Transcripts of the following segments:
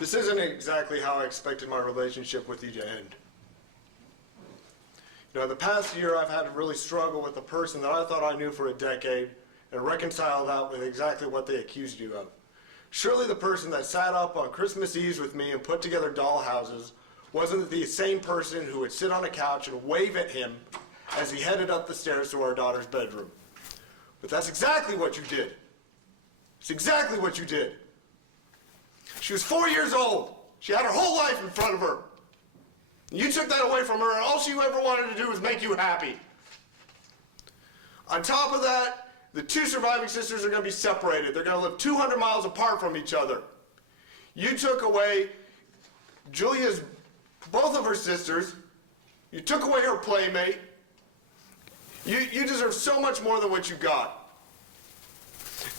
This isn't exactly how I expected my relationship with you to end. You know, the past year I've had to really struggle with the person that I thought I knew for a decade and reconcile that with exactly what they accused you of. Surely the person that sat up on Christmas Eve with me and put together doll houses wasn't the same person who would sit on a couch and wave at him as he headed up the stairs to our daughter's bedroom. But that's exactly what you did. It's exactly what you did. She was 4 years old. She had her whole life in front of her. You took that away from her, and all she ever wanted to do was make you happy. On top of that, the two surviving sisters are going to be separated. They're going to live 200 miles apart from each other. You took away Julia's, both of her sisters. You took away her playmate. You deserve so much more than what you got.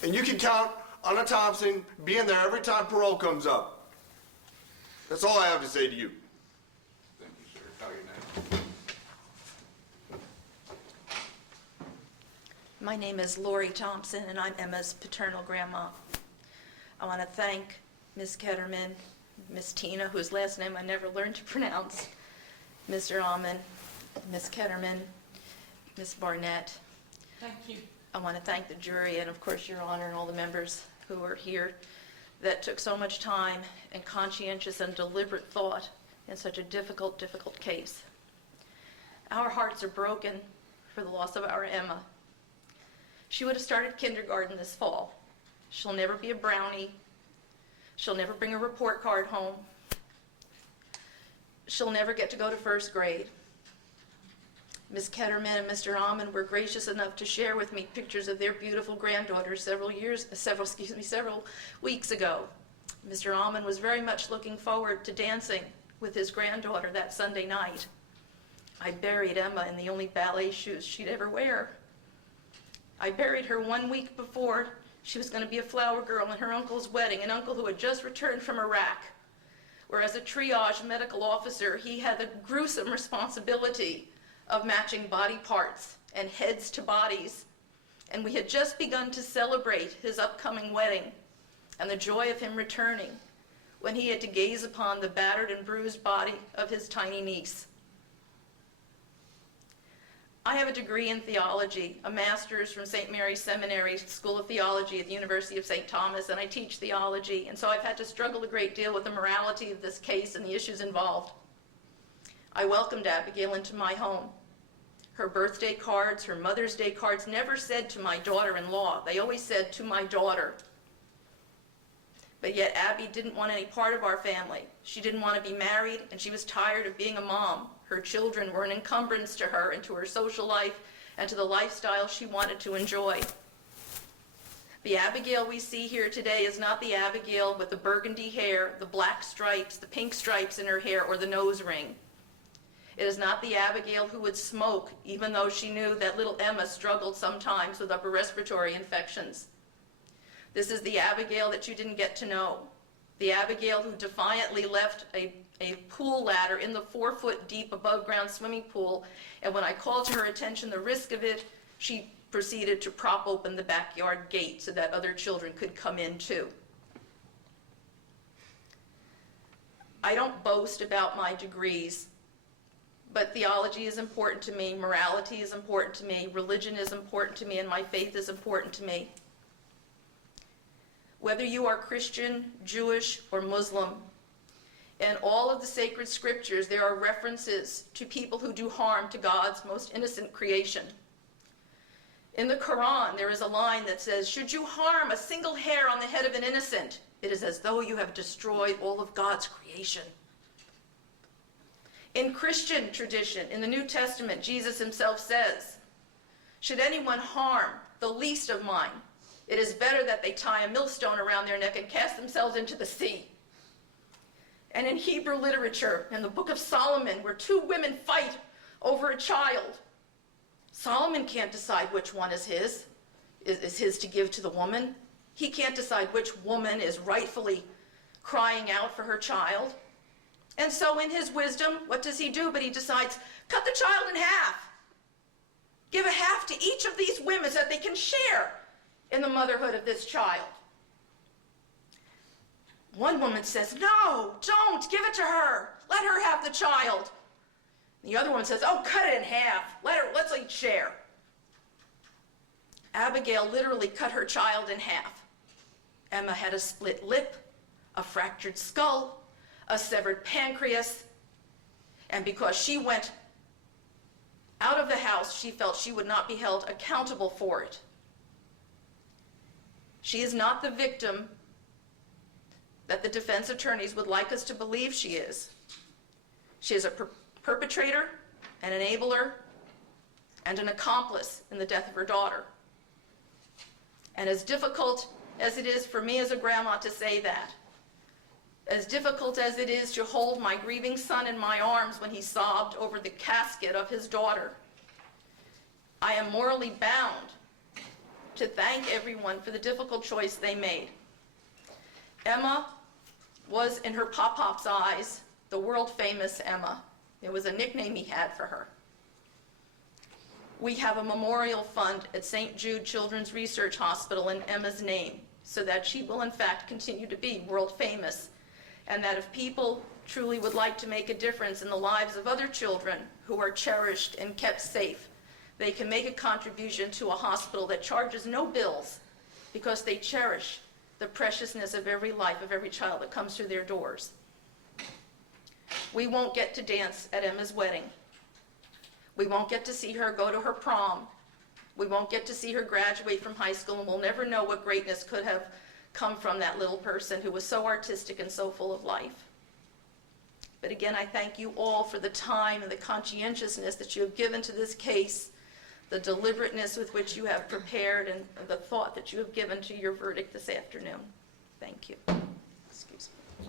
And you can count on a Thompson being there every time parole comes up. That's all I have to say to you. Thank you, sir. Call your name. My name is Lori Thompson, and I'm Emma's paternal grandma. I want to thank Ms. Ketterman, Ms. Tina, whose last name I never learned to pronounce, Mr. Alman, Ms. Ketterman, Ms. Barnett. Thank you. I want to thank the jury and, of course, Your Honor, and all the members who are here that took so much time and conscientious and deliberate thought in such a difficult, difficult case. Our hearts are broken for the loss of our Emma. She would have started kindergarten this fall. She'll never be a Brownie. She'll never bring a report card home. She'll never get to go to first grade. Ms. Ketterman and Mr. Alman were gracious enough to share with me pictures of their beautiful granddaughter several weeks ago. Mr. Alman was very much looking forward to dancing with his granddaughter that Sunday night. I buried Emma in the only ballet shoes she'd ever wear. I buried her 1 week before she was going to be a flower girl in her uncle's wedding, an uncle who had just returned from Iraq, where as a triage medical officer, he had the gruesome responsibility of matching body parts and heads to bodies. And we had just begun to celebrate his upcoming wedding and the joy of him returning when he had to gaze upon the battered and bruised body of his tiny niece. I have a degree in theology, a master's from St. Mary's Seminary School of Theology at the University of St. Thomas, and I teach theology, and so I've had to struggle a great deal with the morality of this case and the issues involved. I welcomed Abigail into my home. Her birthday cards, her Mother's Day cards never said to my daughter-in-law. They always said to my daughter. But yet Abby didn't want any part of our family. She didn't want to be married, and she was tired of being a mom. Her children were an encumbrance to her and to her social life and to the lifestyle she wanted to enjoy. The Abigail we see here today is not the Abigail with the burgundy hair, the black stripes, the pink stripes in her hair, or the nose ring. It is not the Abigail who would smoke, even though she knew that little Emma struggled sometimes with upper respiratory infections. This is the Abigail that you didn't get to know. The Abigail who defiantly left a pool ladder in the 4-foot deep above ground swimming pool, and when I called to her attention the risk of it, she proceeded to prop open the backyard gate so that other children could come in too. I don't boast about my degrees, but theology is important to me, morality is important to me, religion is important to me, and my faith is important to me. Whether you are Christian, Jewish, or Muslim, in all of the sacred scriptures there are references to people who do harm to God's most innocent creation. In the Quran, there is a line that says, "Should you harm a single hair on the head of an innocent, it is as though you have destroyed all of God's creation." In Christian tradition, in the New Testament, Jesus himself says, "Should anyone harm the least of mine, it is better that they tie a millstone around their neck and cast themselves into the sea." And in Hebrew literature, in the book of Solomon, where two women fight over a child, Solomon can't decide which one is his to give to the woman. He can't decide which woman is rightfully crying out for her child. And so in his wisdom, what does he do? But he decides, cut the child in half. Give a half to each of these women so that they can share in the motherhood of this child. One woman says, "No, don't, give it to her. Let her have the child." The other woman says, "Oh, cut it in half. Let's each share." Abigail literally cut her child in half. Emma had a split lip, a fractured skull, a severed pancreas, and because she went out of the house, she felt she would not be held accountable for it. She is not the victim that the defense attorneys would like us to believe she is. She is a perpetrator, an enabler, and an accomplice in the death of her daughter. And as difficult as it is for me as a grandma to say that, as difficult as it is to hold my grieving son in my arms when he sobbed over the casket of his daughter, I am morally bound to thank everyone for the difficult choice they made. Emma was, in her pop-pop's eyes, the world-famous Emma. It was a nickname he had for her. We have a memorial fund at St. Jude Children's Research Hospital in Emma's name, so that she will in fact continue to be world-famous, and that if people truly would like to make a difference in the lives of other children who are cherished and kept safe, they can make a contribution to a hospital that charges no bills because they cherish the preciousness of every life of every child that comes through their doors. We won't get to dance at Emma's wedding. We won't get to see her go to her prom. We won't get to see her graduate from high school, and we'll never know what greatness could have come from that little person who was so artistic and so full of life. But again, I thank you all for the time and the conscientiousness that you have given to this case, the deliberateness with which you have prepared, and the thought that you have given to your verdict this afternoon. Thank you. Excuse me.